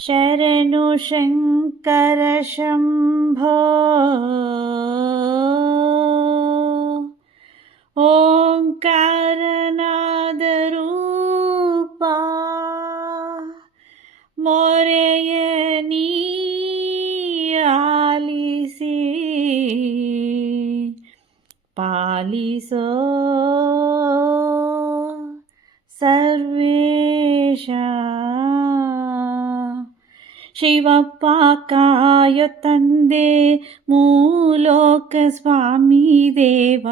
ಶರಣು ಶಂಕರ ಶಂಭೋ ಓಂಕಾರನಾದ ರೂಪ ಮೊರೆಯ ನೀ ಆಲಿಸಿ ಪಾಲಿಸೋ ಸರ್ವೇಶ. ಶಿವಪ್ಪ ಕಾಯೋ ತಂದೆ ಮೂಲೋಕ ಸ್ವಾಮಿ ದೇವ,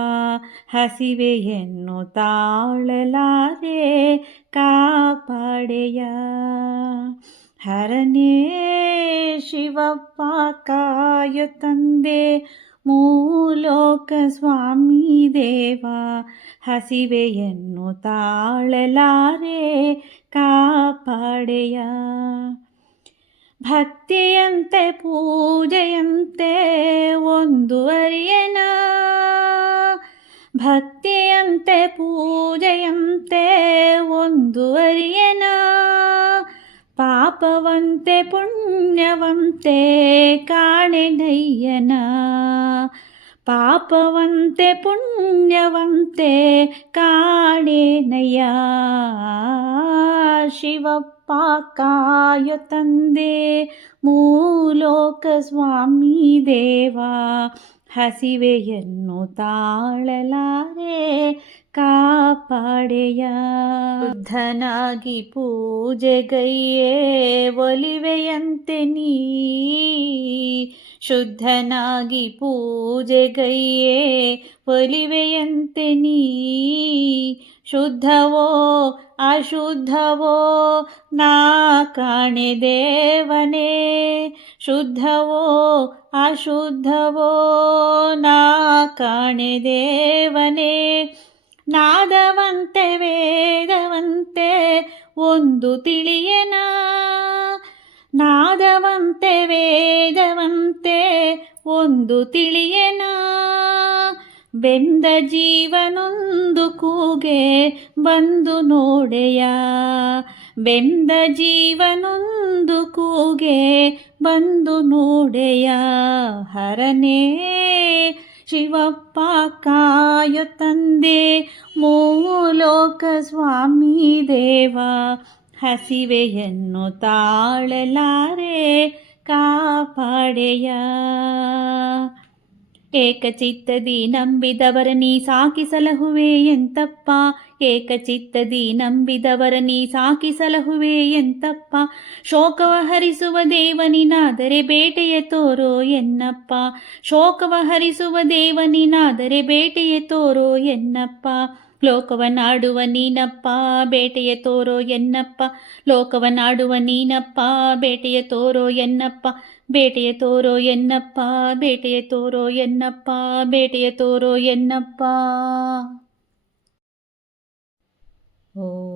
ಹಸಿವೆಯನ್ನು ತಾಳಲಾರೆ ಕಾಪಾಡೆಯ. ಹರನೇ ಶಿವಪ್ಪ ಕಾಯೋ ತಂದೆ ಮೂಲೋಕ ಸ್ವಾಮಿ ದೇವ, ಹಸಿವೆಯನ್ನು ತಾಳಲಾರೆ ಕಾಪಾಡೆಯ. ಭಕ್ತಿಯಂತೆ ಪೂಜೆಯಂತೆ ಒಂದು ಅರಿಯನ, ಭಕ್ತಿಯಂತೆ ಪೂಜೆಯಂತೆ ಒಂದು ಅರಿಯನ. ಪಾಪವಂತೆ ಪುಣ್ಯವಂತೆ ಕಾಣೆನಯ್ಯನ, ಪಾಪವಂತೆ ಪುಣ್ಯವಂತೆ ಕಾಣೆನಯ್ಯ. ಶಿವಪ್ಪ ಕಾಯೋ ತಂದೆ ಮೂಲೋಕ ಸ್ವಾಮಿ ದೇವ, ಹಸಿವೆಯನ್ನು ತಾಳಲಾರೆ ಕಾಪಾಡೆಯ. ಶುದ್ಧನಾಗಿ ಪೂಜೆಗೈಯೇ ಒಲಿವೆಯಂತೆ ನೀ, ಶುದ್ಧನಾಗಿ ಪೂಜೆಗೈಯೇ ಒಲಿವೆಯಂತೆ ನೀ. ಶುದ್ಧವೋ ಅಶುದ್ಧವೋ ನಾ ಕಾಣೆ ದೇವನೇ, ಶುದ್ಧವೋ ಅಶುದ್ಧವೋ ನಾ ಕಾಣೆ ದೇವನೇ. ನಾದವಂತೆ ವೇದವಂತೆ ಒಂದು ತಿಳಿಯನ, ನಾದವಂತೆ ವೇದವಂತೆ ಒಂದು ತಿಳಿಯನ. ಬೆಂದ ಜೀವನೊಂದು ಕೂಗೆ ಬಂದು ನೋಡೆಯ, ಬೆಂದ ಜೀವನೊಂದು ಕೂಗೆ ಬಂದು ನೋಡೆಯ. ಹರನೇ ಶಿವಪ್ಪ ಕಾಯೋ ತಂದೆ ಮೂಲೋಕ ಸ್ವಾಮಿ ದೇವ, ಹಸಿವೆಯನ್ನು ತಾಳಲಾರೆ ಕಾಪಾಡೆಯ. ಏಕಚಿತ್ತದಿ ನಂಬಿದವರ ನೀ ಸಾಕಿ ಸಲಹುವೆ ಎಂತಪ್ಪ, ಏಕಚಿತ್ತದಿ ನಂಬಿದವರ ನೀ ಸಾಕಿ ಸಲಹುವೆ ಎಂತಪ್ಪ. ಶೋಕವ ಹರಿಸುವ ದೇವನಿನಾದರೆ ಬೇಟೆಯ ತೋರೋ ಎನ್ನಪ್ಪ, ಶೋಕವ ಹರಿಸುವ ದೇವನಿನಾದರೆ ಬೇಟೆಯ ತೋರೋ ಎನ್ನಪ್ಪ. ಲೋಕವನ್ನಾಡುವ ನೀನಪ್ಪ ಬೇಟೆಯ ತೋರೋ ಎನ್ನಪ್ಪ, ಲೋಕವನ್ನಾಡುವ ನೀನಪ್ಪ ಬೇಟೆಯ ತೋರೋ ಎನ್ನಪ್ಪ. ಬೇಟೆಯ ತೋರೋ ಎನ್ನಪ್ಪ, ಬೇಟೆಯ ತೋರೋ ಎನ್ನಪ್ಪ, ಬೇಟೆಯ ತೋರೋ ಎನ್ನಪ್ಪ. ಓ